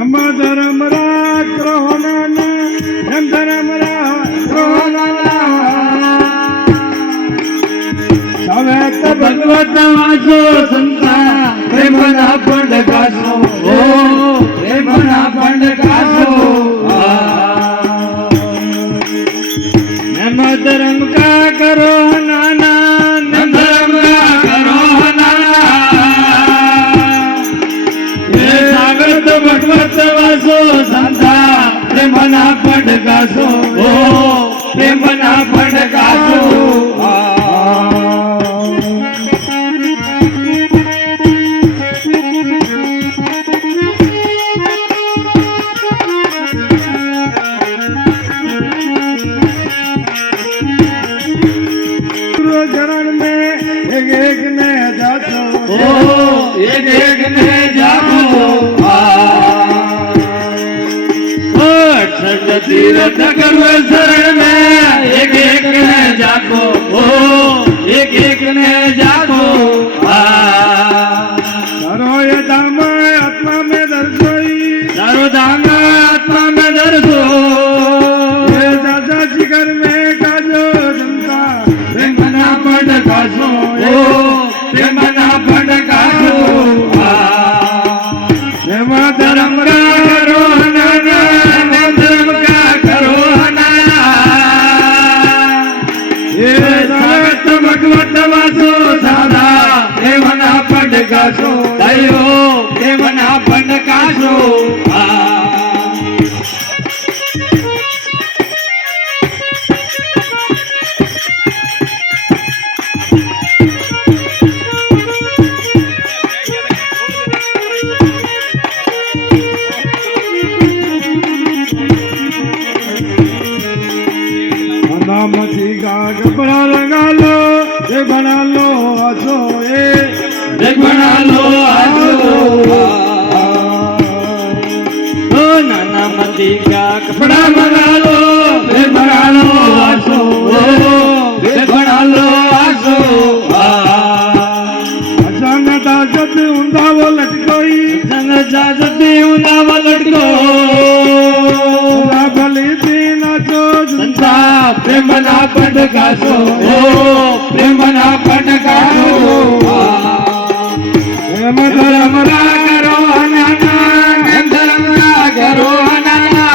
એમ ધર્મ રાખો એમ ધર્મ રાખો હવે તો ભગવત વાંચો સંતા પ્રેમના પંડ કાશો પ્રેમના પંડ કાશો એમ ધર્મ કા કરો નાના એમ ધર્મ કા કરો ભગવત વાસો સંતા પ્રેમના પંડ કાશો પ્રેમના પંડ કાશો चरण में एक ने जातो एक ने जातो तीर्थ करवे शरण में एक ने जातो एक ने जातो सारो ये धाम आत्मा में दर्शोई सारो धाम आत्मा में दर्शो ये दादा जिगर में काजो जनता प्रेमना पंड काशो प्रेमना पंड काशो प्रेम धर्म करो धर्म का करो ये सात भगवत वासो सादा प्रेमना पंड काशो दयो प्रेमना पंड काशो मती का कपड़ा लगा लो ये बना लो आसो ये बना लो आसो ओ नाना मती का कपड़ा बना लो ये बना लो आसो ये बना लो आसो संग ताजत उंदा वो लटकोई संग ताजत उंदा वो लटको भली दीन जो संता प्रेमना पंड काशो प्रेमना पंड काशो प्रेम धर्म रा करो नाना प्रेम धर्म रा करो नाना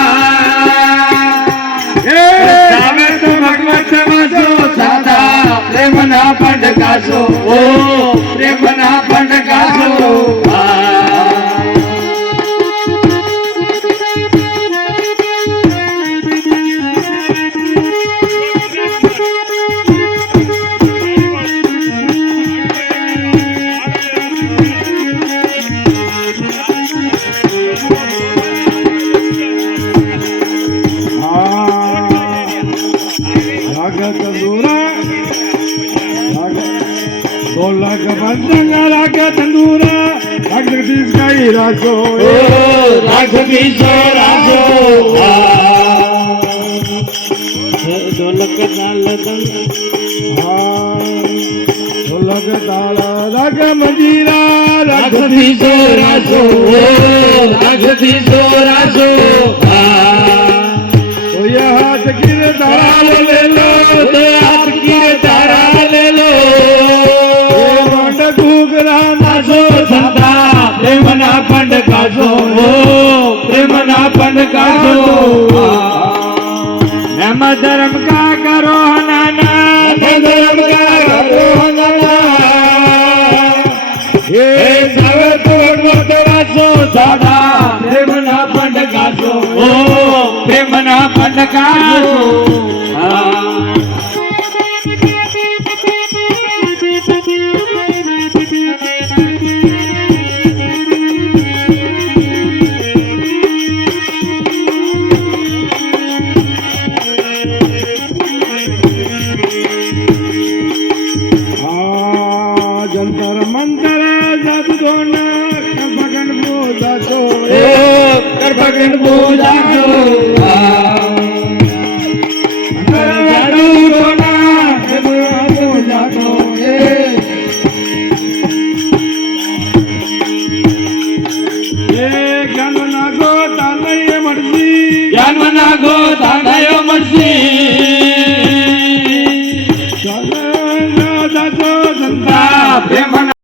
ए सावे तो भगवत वासो सादा प्रेमना पंड काशो प्रेमना पंड काशो ढोलक बंदंगा रागे तंदूरा रागदीस गाई रासो रागदीस रासो ढोलक ताल ढोलक ताल राग मंजीरा रागदीस रासो रागदीस रासो तो ये हाथ गिर तारा ले लो तो हाथ गिर तारा ले लो घूगरा नाचो संता प्रेमना पंड काशो प्रेमना पंड काशो नम धर्म का करो नाना धर्म का करो नाना ये सावे भगवत वासो सादा प्रेमना पंड काशो प्रेमना पंड काशो जंतर मंतर जादू दोना कर भगन पूजा तो